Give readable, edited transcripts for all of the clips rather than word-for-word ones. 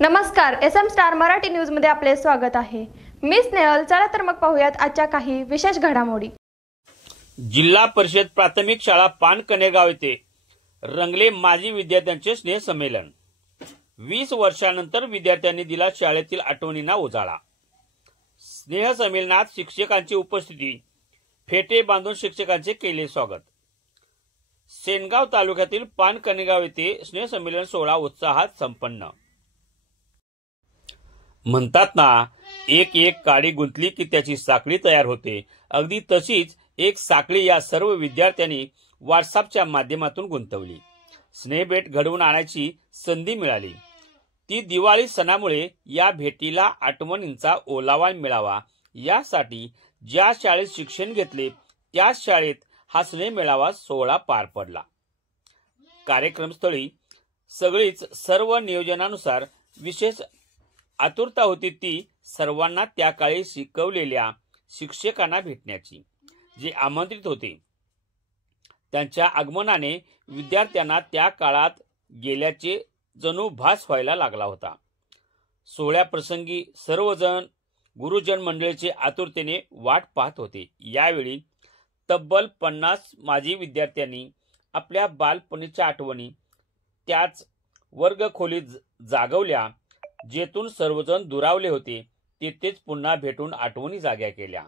नमस्कार, SM star Marathi news मध्ये आपले स्वागत आहे। मी स्नेहल। चला तर मग पाहूयात आजच्या काही विशेष घडामोडी। जिल्हा परिषद प्राथमिक शाळा पानकनेरगाव येथे रंगले माजी विद्यार्थ्यांचे स्नेह संमेलन। 20 वर्षांनंतर विद्यार्थ्यांनी दिला शाळेतील आठवणींना उजाळा। स्नेह संमेलनात शिक्षकांची उपस्थिती, फेटे बांधून शिक्षकांचे केले स्वागत। सेनगाव तालुक्यातील पानकनेरगाव येथे स्नेह संमेलन सोहळा उत्साहात संपन्न। म्हणतात ना, एक एक काडी गुंतली की त्याची साखळी तयार होते, अगदी तशीच एक साखळी या सर्व विद्यार्थ्यांनी व्हॉट्सअपच्या माध्यमातून गुंतवली। स्नेहभेट घडवून आणायची संधी मिळाली। ती दिवाळी सणामुळे या भेटीला आठवणींचा ओलावा मिळावा यासाठी ज्या शाळेत शिक्षण घेतले त्या शाळेत हा स्नेह मेळावा सोहळा पार पडला। कार्यक्रमस्थळी सगळीच सर्व नियोजनानुसार विशेष आतुरता होती ती सर्वांना त्या काळी शिकवलेल्या शिक्षकांना भेटण्याची, जे आमंत्रित होते। त्यांच्या आगमनाने विद्यार्थ्यांना त्या काळात गेल्याचे जणू भास व्हायला लागला होता। सोहळ्याप्रसंगी सर्वजण गुरुजन मंडळीचे आतुरतेने वाट पाहत होते। यावेळी तब्बल 50 माजी विद्यार्थ्यांनी आपल्या बालपणीच्या आठवणी त्याच वर्गखोलीत जागवल्या, जेथून सर्वजण दुरावले होते तेथेच पुन्हा भेटून आठवणी जाग्या केल्या।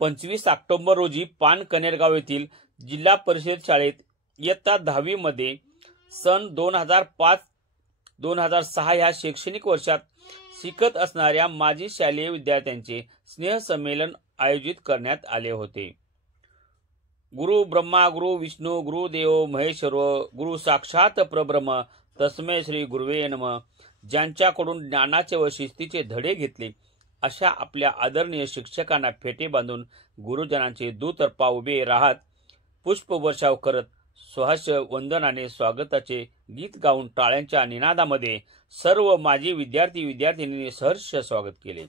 25 ऑक्टोबर रोजी पानकनेरगाव येथील जिल्हा परिषद शाळेत इयत्ता 10वी मध्ये सन 2005-2006 या शैक्षणिक वर्षात शिकत असणाऱ्या माजी शालेय विद्यार्थ्यांचे स्नेह संमेलन आयोजित करण्यात आले होते। गुरु ब्रह्मा गुरु विष्णू गुरु देव महेश्वर गुरु साक्षात परब्रह्म तस्मै श्री गुरुवे नमः, ज्यांच्याकडून ज्ञानाचे व शिस्तीचे धडे घेतले अशा आपल्या आदरणीय शिक्षकांना फेटे बांधून गुरुजनांचे दुतर्फा उभे राहत पुष्पवर्षाव करत स्वहर्ष वंदनाने स्वागताचे गीत गाऊन टाळ्यांच्या निनादामध्ये सर्व माजी विद्यार्थी-विद्यार्थिनींनी सहर्ष स्वागत केले।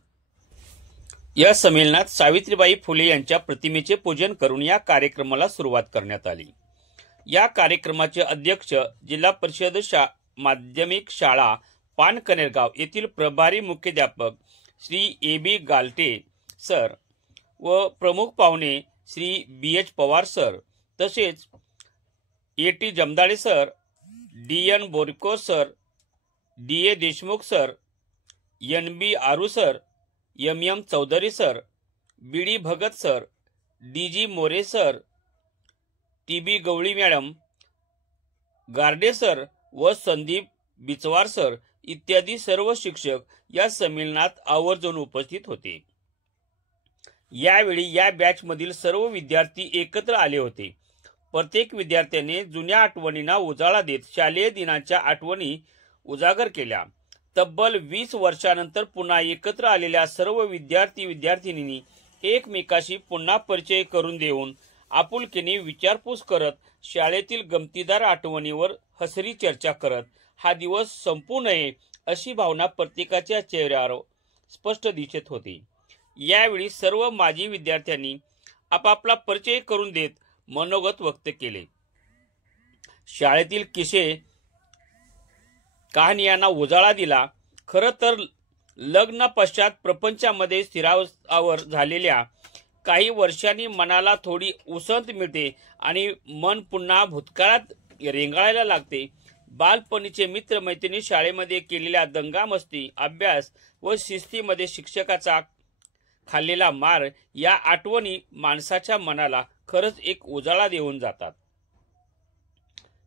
या संमेलनात सावित्रीबाई फुले यांच्या प्रतिमेचे पूजन करून या कार्यक्रमाला सुरुवात करण्यात आली। या कार्यक्रमाचे अध्यक्ष जिल्हा परिषद माध्यमिक शाळा पानकनेरगाव येथील प्रभारी मुख्याध्यापक श्री AB गालटे सर व प्रमुख पाहुणे श्री BH पवार सर, तसेच AT Jamdade sir, DN Borko sir, DA Deshmukh sir, NB Aru sir, MM Chaudhari sir, BD Bhagat sir, DG More sir, TB Gawali madam, Garde sir व संदीप बिचवार सर इत्यादी सर्व शिक्षक या संमेलनात आवर्जून उपस्थित होते। यावेळी या बॅच मधील सर्व विद्यार्थी एकत्र आले होते। प्रत्येक विद्यार्थ्याने जुन्या आठवणींना उजाळा देत शालेय दिनाच्या आठवणी उजागर केल्या। तब्बल 20 वर्षांनंतर पुन्हा एकत्र आलेल्या सर्व विद्यार्थी-विद्यार्थिनींनी एकमेकाशी पुन्हा परिचय करून देऊन आपुलकीने विचारपूस करत शाळेतील गमतीदार आठवणीवर हसरी चर्चा करत हा दिवस संपू नये अशी भावना प्रत्येकाच्या चेहऱ्यावर स्पष्ट दिसत होती। यावेळी सर्व माजी विद्यार्थ्यांनी आपापला परिचय करून देत मनोगत व्यक्त केले। शाळेतील किस्से कहाण्यांना उजाळा दिला। खरं तर लग्नापश्चात प्रपंचामध्ये स्थिरावर झालेल्या काही वर्षांनी मनाला थोडी उसंत मिळते आणि मन पुन्हा भूतकाळात रेंगाळायला लागते। बालपणीचे मित्रमैत्रिणी, शाळेमध्ये केलेल्या दंगामस्ती, अभ्यास व शिस्तीमध्ये शिक्षकाचा खाल्लेला मार या आठवणी माणसाच्या मनाला खरंच एक उजाळा देऊन जातात।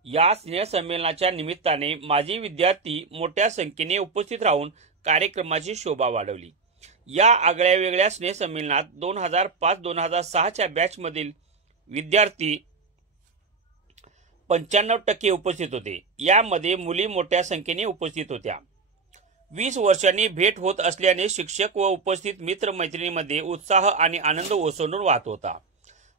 या स्नेह संमेलनाच्या निमित्ताने माजी विद्यार्थी मोठ्या संख्येने उपस्थित राहून कार्यक्रमाची शोभा वाढवली। या आगळ्या वेगळ्या स्नेह संमेलनात 2005-2006 बॅच मधील विद्यार्थी 95% उपस्थित होते। यामध्ये मुली मोठ्या संख्येने उपस्थित होत्या। 20 वर्षांनी भेट होत असल्याने शिक्षक व उपस्थित मित्रमैत्रिणींमध्ये उत्साह आणि आनंद ओसंडून वाहत होता।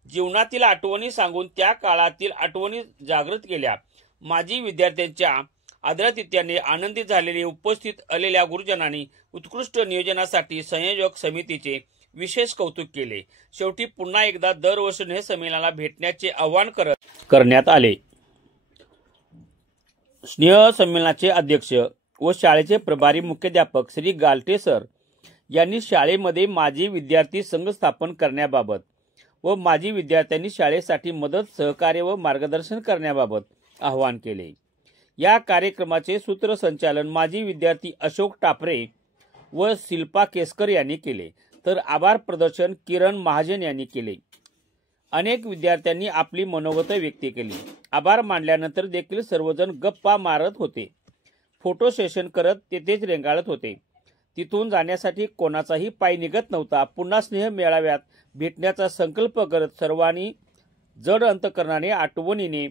जीवनातील आठवणी सांगून त्या काळातील आठवणी जागृत केल्या। माजी विद्यार्थ्यांच्या आदरातिथ्याने आनंदित झालेले उपस्थित आलेल्या गुरुजनांनी उत्कृष्ट नियोजनासाठी संयोजक समितीचे विशेष कौतुक केले। शेवटी पुन्हा एकदा दरवर्षी स्नेह संमेलनाला भेटण्याचे आवाहन करण्यात आले। स्नेह संमेलनाचे अध्यक्ष व शाळेचे प्रभारी मुख्याध्यापक श्री गालटे सर यांनी शाळेमध्ये माजी विद्यार्थी संघ स्थापन करण्याबाबत व माजी विद्यार्थ्यांनी शाळेसाठी मदत, सहकार्य व मार्गदर्शन करण्याबाबत आवाहन केले। या कार्यक्रमाचे सूत्रसंचालन माजी विद्यार्थी अशोक टापरे व शिल्पा केसकर यांनी केले, तर आभार प्रदर्शन किरण महाजन यांनी केले। अनेक विद्यार्थ्यांनी आपली मनोगत व्यक्त केली। आभार मानल्यानंतर देखील सर्वजण गप्पा मारत होते, फोटो सेशन करत तेथेच रेंगाळत होते। तिथून जाण्यासाठी कोणाचाही पाय निघत नव्हता। पुन्हा स्नेह मेळाव्यात भेटण्याचा संकल्प करत सर्वांनी जड अंतकरणाने आठवणीने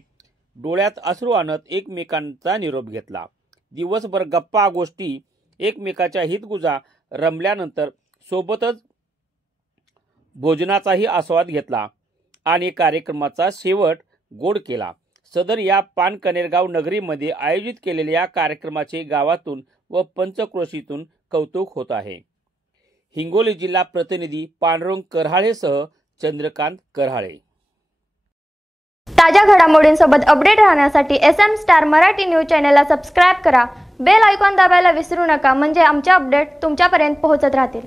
डोळ्यात अश्रू आणत एकमेकांचा निरोप घेतला। दिवसभर गप्पा गोष्टी एकमेकाच्या हितगुजा रमल्यानंतर सोबतच भोजनाचाही आस्वाद घेतला आणि कार्यक्रमाचा शेवट गोड केला। सदर या पानकनेरगाव नगरीमध्ये आयोजित केलेल्या या कार्यक्रमाचे गावातून व पंचक्रोशीतून कौतुक होत आहे। हिंगोली जिल्हा प्रतिनिधी पांडुरंग करहाळेसह चंद्रकांत करहाळे। ताज्या घडामोडींसोबत अपडेट राहण्यासाठी SM स्टार मराठी न्यूज चॅनलला सबस्क्राइब करा, बेल आयकॉन दाबायला विसरू नका, म्हणजे आमचे अपडेट तुमच्यापर्यंत पोहोचत राहतील।